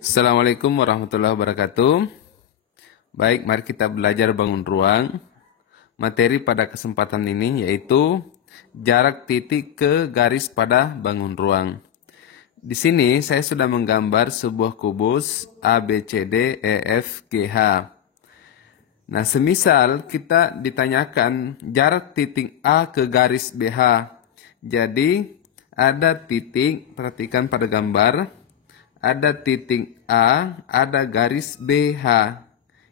Assalamualaikum warahmatullahi wabarakatuh. Baik, mari kita belajar bangun ruang. Materi pada kesempatan ini yaitu jarak titik ke garis pada bangun ruang. Di sini saya sudah menggambar sebuah kubus A, B, C, D, E, F, G, H. Nah, semisal kita ditanyakan jarak titik A ke garis BH. Jadi, ada titik, perhatikan pada gambar, ada titik A, ada garis BH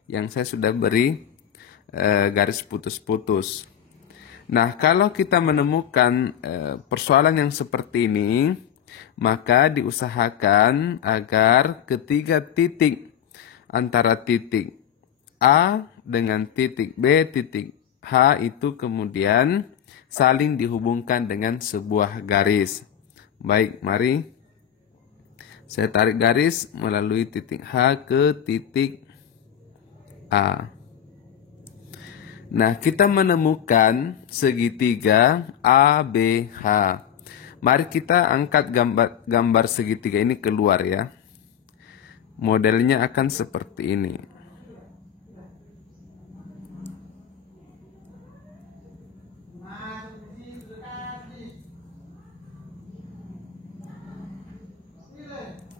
yang saya sudah beri garis putus-putus. Nah, kalau kita menemukan persoalan yang seperti ini, maka diusahakan agar ketiga titik antara titik A dengan titik B, titik H itu kemudian saling dihubungkan dengan sebuah garis. Baik, mari saya tarik garis melalui titik H ke titik A. Nah, kita menemukan segitiga ABH. Mari kita angkat gambar segitiga ini keluar ya. Modelnya akan seperti ini.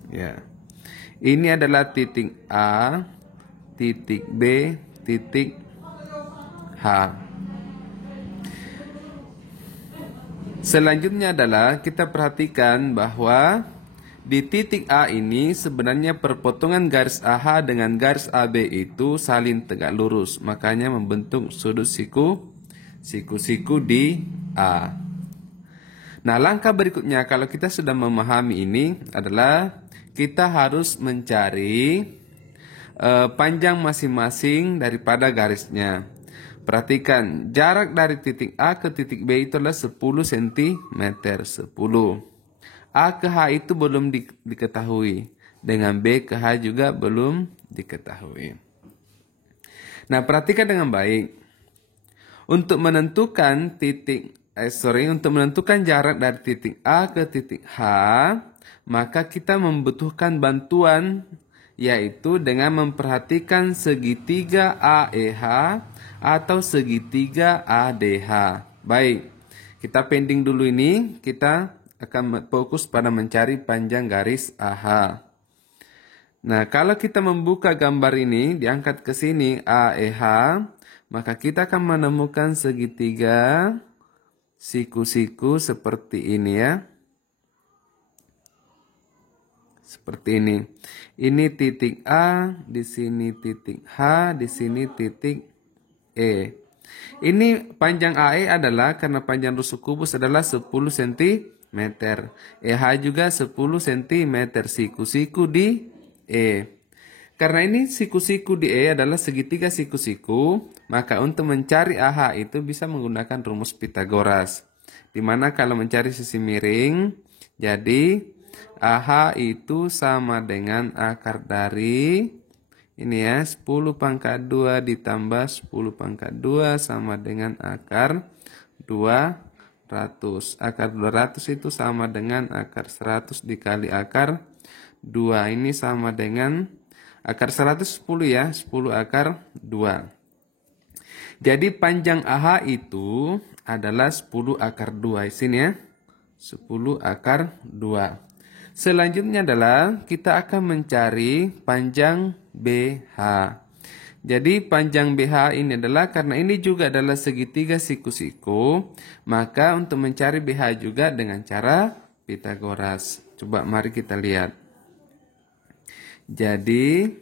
Ya. Ini adalah titik A, titik B, titik H. Selanjutnya adalah kita perhatikan bahwa di titik A ini sebenarnya perpotongan garis AH dengan garis AB itu saling tegak lurus. Makanya membentuk sudut siku di A. Nah, langkah berikutnya kalau kita sudah memahami ini adalah kita harus mencari panjang masing-masing daripada garisnya. Perhatikan, jarak dari titik A ke titik B itu adalah 10 cm. 10. A ke H itu belum diketahui. Dengan B ke H juga belum diketahui. Nah, perhatikan dengan baik. Untuk menentukan untuk menentukan jarak dari titik A ke titik H, maka kita membutuhkan bantuan yaitu dengan memperhatikan segitiga AEH atau segitiga ADH. Baik, kita pending dulu ini, kita akan fokus pada mencari panjang garis AH. Nah, kalau kita membuka gambar ini, diangkat ke sini AEH, maka kita akan menemukan segitiga siku-siku seperti ini ya. Seperti ini. Ini titik A, di sini titik H, di sini titik E. Ini panjang AE adalah karena panjang rusuk kubus adalah 10 cm. EH juga 10 cm siku-siku di E. Karena ini siku-siku di E adalah segitiga siku-siku, maka untuk mencari AH itu bisa menggunakan rumus Pitagoras. Dimana kalau mencari sisi miring, jadi AH itu sama dengan akar dari ini ya, 10 pangkat 2 ditambah 10 pangkat 2 sama dengan akar 200. Akar 200 itu sama dengan akar 100 dikali akar 2. Ini sama dengan akar 100 10 ya, 10 akar 2. Jadi panjang AH itu adalah 10 akar 2 di sini ya. 10 akar 2. Selanjutnya adalah kita akan mencari panjang BH. Jadi panjang BH ini adalah karena ini juga adalah segitiga siku-siku, maka untuk mencari BH juga dengan cara Pitagoras. Coba mari kita lihat. Jadi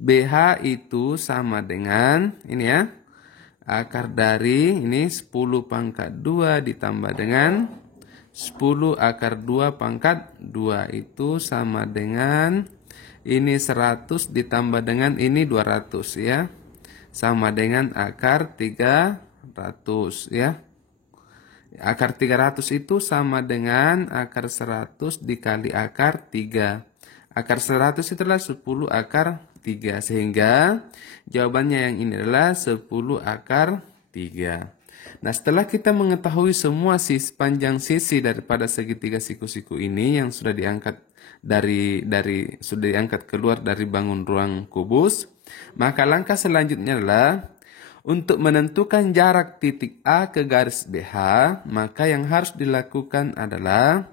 BH itu sama dengan ini ya. Akar dari ini 10 pangkat 2 ditambah dengan 10 akar 2 pangkat 2 itu sama dengan ini 100 ditambah dengan ini 200 ya. Sama dengan akar 300 ya. Akar 300 itu sama dengan akar 100 dikali akar 3. Akar 100 itulah 10 akar 3. Sehingga jawabannya yang ini adalah 10 akar 3. Nah, setelah kita mengetahui semua panjang sisi daripada segitiga siku-siku ini yang sudah diangkat sudah diangkat keluar dari bangun ruang kubus, maka langkah selanjutnya adalah untuk menentukan jarak titik A ke garis BH, maka yang harus dilakukan adalah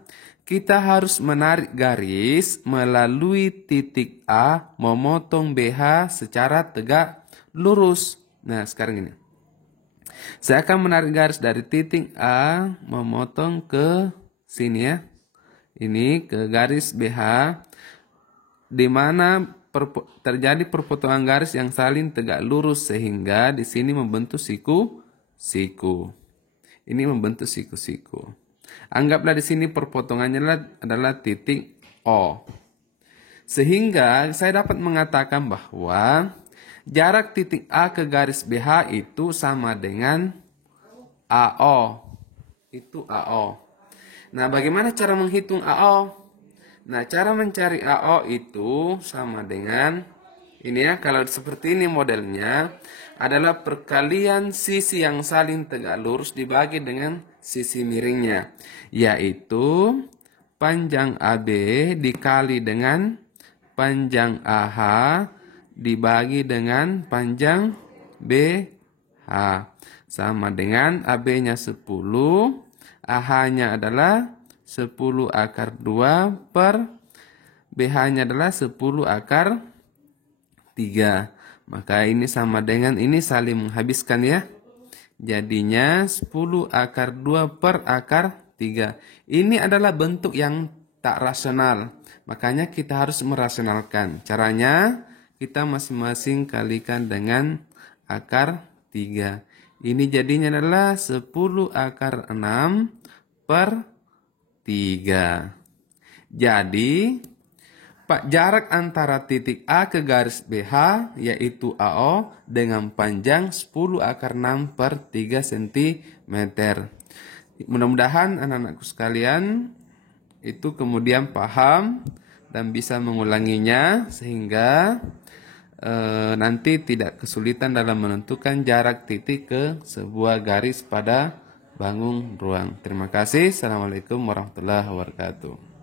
kita harus menarik garis melalui titik A memotong BH secara tegak lurus. Nah, sekarang ini. Saya akan menarik garis dari titik A memotong ke sini ya. Ini ke garis BH di mana terjadi perpotongan garis yang saling tegak lurus sehingga di sini membentuk siku-siku. Ini membentuk siku-siku. Anggaplah di sini perpotongannya adalah titik O. Sehingga saya dapat mengatakan bahwa jarak titik A ke garis BH itu sama dengan AO. Itu AO. Nah, bagaimana cara menghitung AO? Nah, cara mencari AO itu sama dengan ini ya. Kalau seperti ini modelnya adalah perkalian sisi yang saling tegak lurus dibagi dengan sisi miringnya, yaitu panjang AB dikali dengan panjang AH dibagi dengan panjang BH. Sama dengan AB-nya 10, AH-nya adalah 10 akar 2 per BH-nya adalah 10 akar 3. Maka ini sama dengan ini saling menghabiskan ya. Jadinya 10 akar 2 per akar 3. Ini adalah bentuk yang tak rasional. Makanya kita harus merasionalkan. Caranya kita masing-masing kalikan dengan akar 3. Ini jadinya adalah 10 akar 6 per 3. Jadi, jarak antara titik A ke garis BH yaitu AO dengan panjang 10 akar 6 per 3 cm. Mudah-mudahan anak-anakku sekalian itu kemudian paham dan bisa mengulanginya sehingga nanti tidak kesulitan dalam menentukan jarak titik ke sebuah garis pada bangun ruang. Terima kasih. Assalamualaikum warahmatullahi wabarakatuh.